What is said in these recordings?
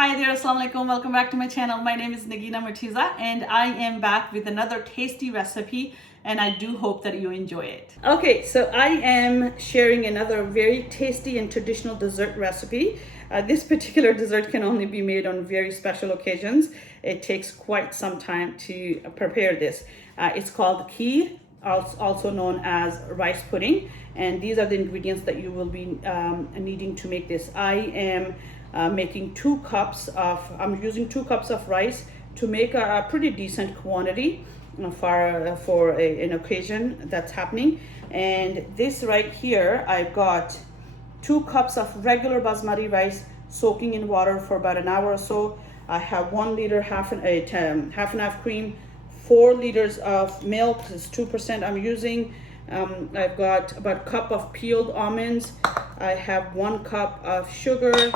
Hi there, assalamu alaikum. Welcome back to my channel. My name is Nagina Martiza and I am back with another tasty recipe and I do hope that you enjoy it. Okay, so I am sharing another very tasty and traditional dessert recipe. This particular dessert can only be made on very special occasions. It takes quite some time to prepare this. It's called Kheer, also known as rice pudding, and these are the ingredients that you will be needing to make this. I am making I'm using 2 cups of rice to make a pretty decent quantity for an occasion that's happening. And this right here, I've got 2 cups of regular basmati rice soaking in water for about an hour or so. I have 1 liter, half and half cream, 4 liters of milk, this is 2% I'm using. I've got about a cup of peeled almonds. I have 1 cup of sugar.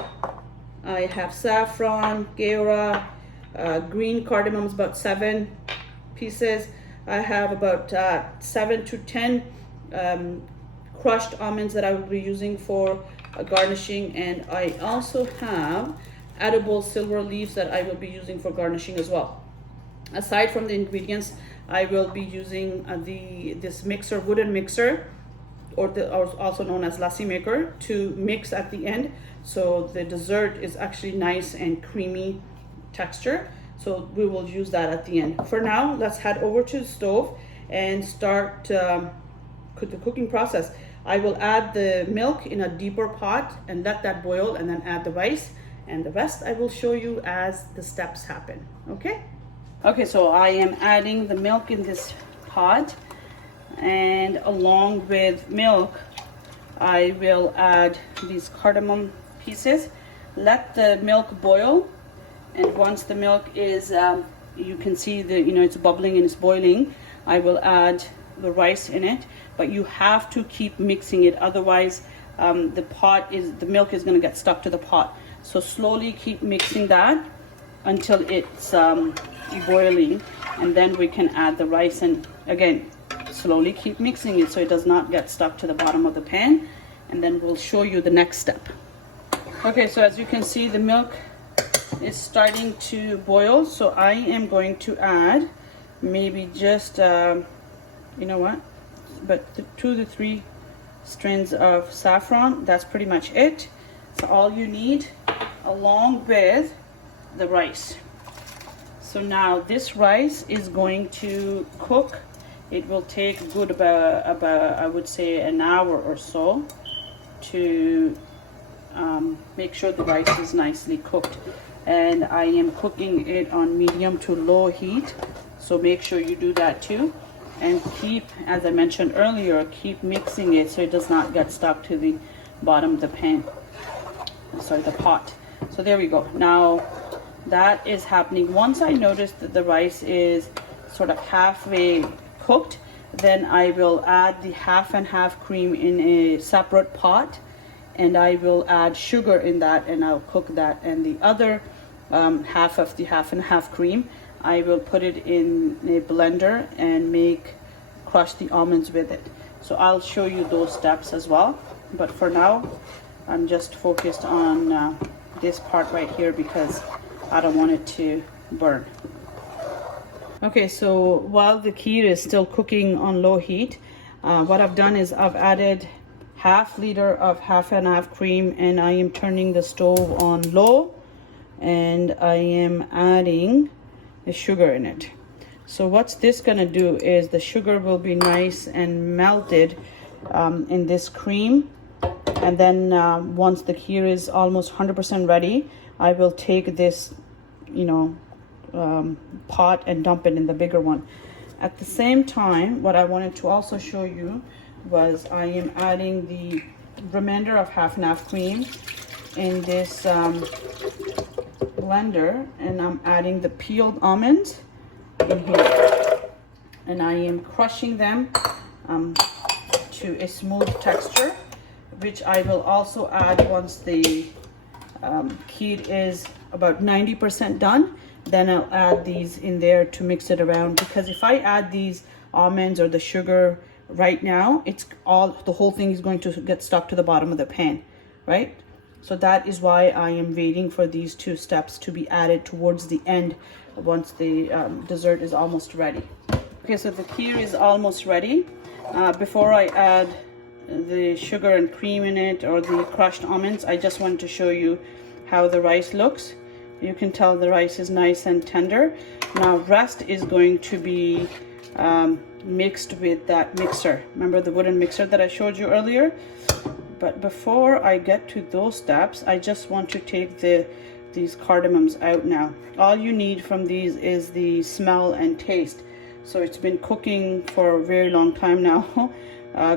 I have saffron, gaora, green cardamoms, about 7 pieces. I have about 7 to 10 crushed almonds that I will be using for garnishing, and I also have edible silver leaves that I will be using for garnishing as well. Aside from the ingredients, I will be using this mixer, wooden mixer, or also known as lassi maker, to mix at the end, so the dessert is actually nice and creamy texture. So we will use that at the end. For now, let's head over to the stove and start the cooking process. I will add the milk in a deeper pot and let that boil, and then add the rice, and the rest I will show you as the steps happen. Okay, so I am adding the milk in this pot, and along with milk I will add these cardamom pieces. Let the milk boil, and once the milk is you can see it's bubbling and it's boiling, I will add the rice in it, but you have to keep mixing it, otherwise the milk is going to get stuck to the pot. So slowly keep mixing that until it's boiling, and then we can add the rice, and again slowly keep mixing it so it does not get stuck to the bottom of the pan, and then we'll show you the next step. Okay, so as you can see, the milk is starting to boil, so I am going to add maybe just but 2 to 3 strands of saffron. That's pretty much it. That's all you need, along with the rice. So now this rice is going to cook. It will take about I would say an hour or so to make sure the rice is nicely cooked, and I am cooking it on medium to low heat, so make sure you do that too, and keep, as I mentioned earlier, keep mixing it so it does not get stuck to the bottom of the pan, the pot. So there we go. Now that is happening. Once I notice that the rice is sort of halfway cooked, then I will add the half and half cream in a separate pot, and I will add sugar in that, and I'll cook that. And the other half of the half and half cream, I will put it in a blender and crush the almonds with it. So I'll show you those steps as well, but for now I'm just focused on this part right here because I don't want it to burn. Okay, so while the kheer is still cooking on low heat, what I've done is I've added half liter of half and half cream, and I am turning the stove on low, and I am adding the sugar in it. So what's this gonna do is the sugar will be nice and melted in this cream, and then once the kheer is almost 100% ready, I will take this pot and dump it in the bigger one. At the same time, what I wanted to also show you was I am adding the remainder of half and half cream in this blender, and I'm adding the peeled almonds in here, and I am crushing them to a smooth texture, which I will also add once the kheer is about 90% done. Then I'll add these in there to mix it around, because if I add these almonds or the sugar right now, the whole thing is going to get stuck to the bottom of the pan, right? So that is why I am waiting for these two steps to be added towards the end once the dessert is almost ready. Okay, so the kheer is almost ready. Before I add the sugar and cream in it or the crushed almonds, I just want to show you how the rice looks. You can tell the rice is nice and tender. Now rest is going to be mixed with that mixer. Remember the wooden mixer that I showed you earlier? But before I get to those steps, I just want to take these cardamoms out now. All you need from these is the smell and taste. So it's been cooking for a very long time now.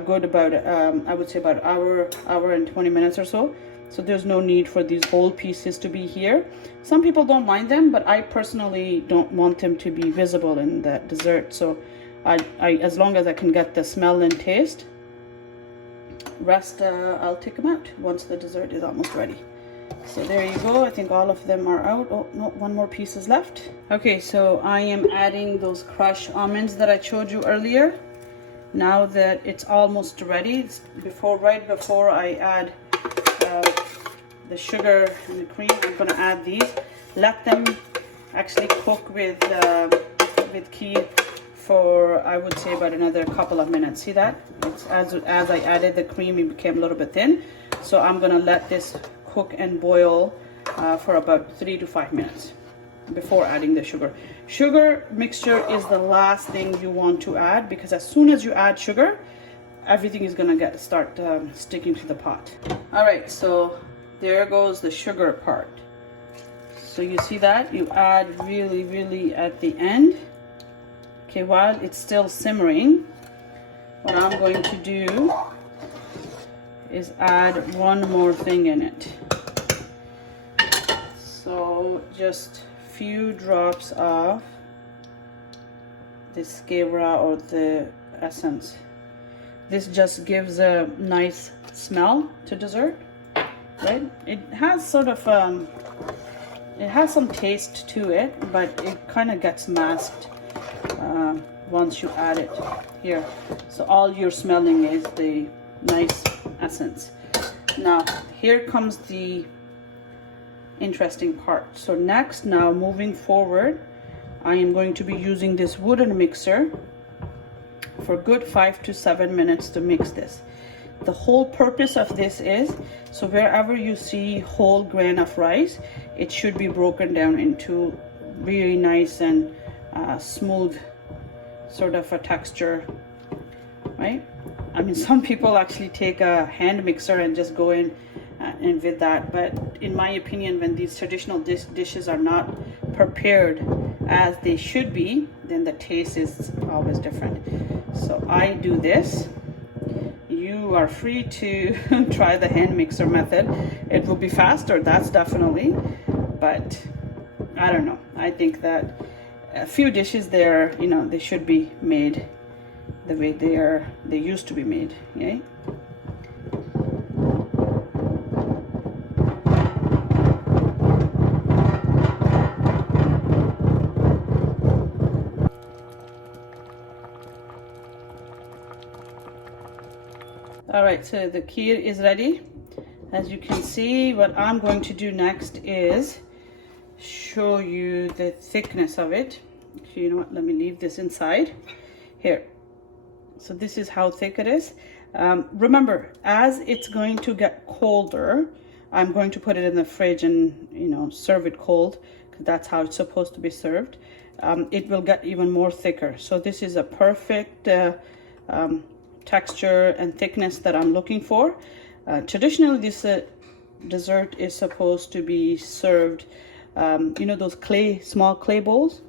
Good about, I would say about hour and 20 minutes or so. So there's no need for these whole pieces to be here. Some people don't mind them, but I personally don't want them to be visible in that dessert. So I as long as I can get the smell and taste, rest I'll take them out once the dessert is almost ready. So there you go. I think all of them are out. Oh no, one more piece is left. Okay, so I am adding those crushed almonds that I showed you earlier. Now that it's almost ready, right before I add the sugar and the cream, I'm going to add these. Let them actually cook with kheer for, I would say, about another couple of minutes. See that? It's as I added the cream, it became a little bit thin. So I'm going to let this cook and boil for about 3 to 5 minutes before adding the sugar. Sugar mixture is the last thing you want to add, because as soon as you add sugar, everything is going to start sticking to the pot. All right, so there goes the sugar part. So you see that? You add really at the end. Okay, while it's still simmering, what I'm going to do is add one more thing in it. So just few drops of the skevra or the essence. This just gives a nice smell to dessert, right? It has sort of it has some taste to it, but it kind of gets masked once you add it here. So all you're smelling is the nice essence. Now here comes the interesting part. So next, now moving forward, I am going to be using this wooden mixer for a good 5 to 7 minutes to mix this. The whole purpose of this is, so wherever you see whole grain of rice, it should be broken down into really nice and smooth sort of a texture, right? I mean, some people actually take a hand mixer and just go in and with that, but in my opinion, when these traditional dishes are not prepared as they should be, then the taste is always different. So I do this. You are free to try the hand mixer method. It will be faster, that's definitely, but I don't know. I think that a few dishes there, you know, they should be made the way they used to be made, okay? All right, so the kheer is ready. As you can see, what I'm going to do next is show you the thickness of it. So you know what, let me leave this inside here. So this is how thick it is. Remember, as it's going to get colder, I'm going to put it in the fridge and, you know, serve it cold, because that's how it's supposed to be served. It will get even more thicker. So this is a perfect texture and thickness that I'm looking for. Traditionally, this dessert is supposed to be served, you know, those small clay bowls.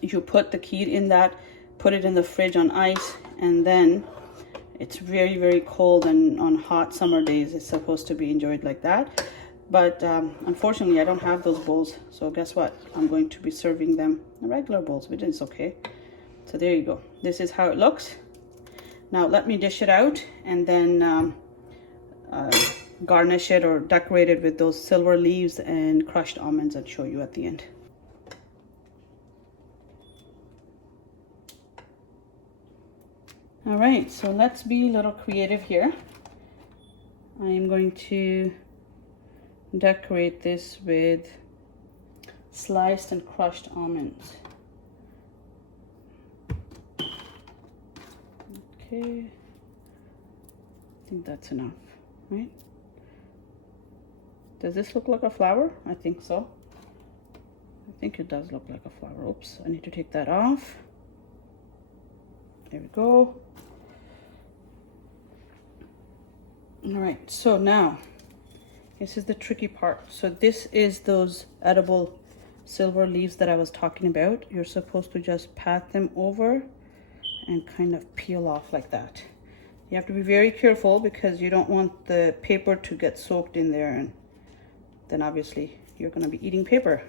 You put the kheer in that, put it in the fridge on ice, and then it's very cold, and on hot summer days it's supposed to be enjoyed like that. But unfortunately I don't have those bowls, so guess what, I'm going to be serving them in regular bowls, which is okay. So there you go, this is how it looks. Now let me dish it out and then garnish it or decorate it with those silver leaves and crushed almonds and show you at the end. All right, so let's be a little creative here. I am going to decorate this with sliced and crushed almonds. Okay, I think that's enough, right? Does this look like a flower? I think so. I think it does look like a flower. Oops, I need to take that off. There we go. All right, so now this is the tricky part. So this is those edible silver leaves that I was talking about. You're supposed to just pat them over and kind of peel off like that. You have to be very careful because you don't want the paper to get soaked in there, and then obviously you're going to be eating paper.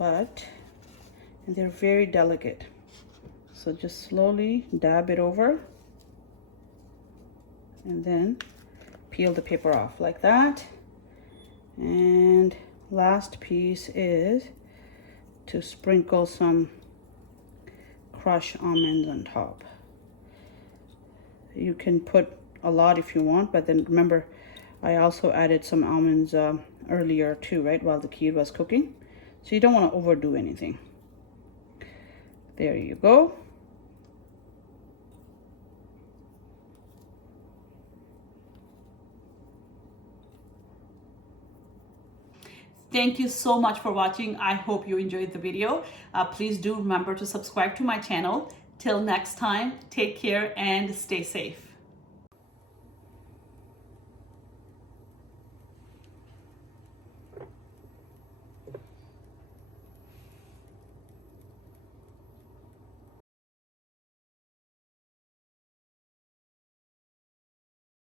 And they're very delicate. So just slowly dab it over and then peel the paper off like that. And last piece is to sprinkle some crushed almonds on top. You can put a lot if you want, but then remember I also added some almonds earlier too, right, while the kheer was cooking. So you don't want to overdo anything. There you go. Thank you so much for watching. I hope you enjoyed the video. Please do remember to subscribe to my channel. Till next time, take care and stay safe.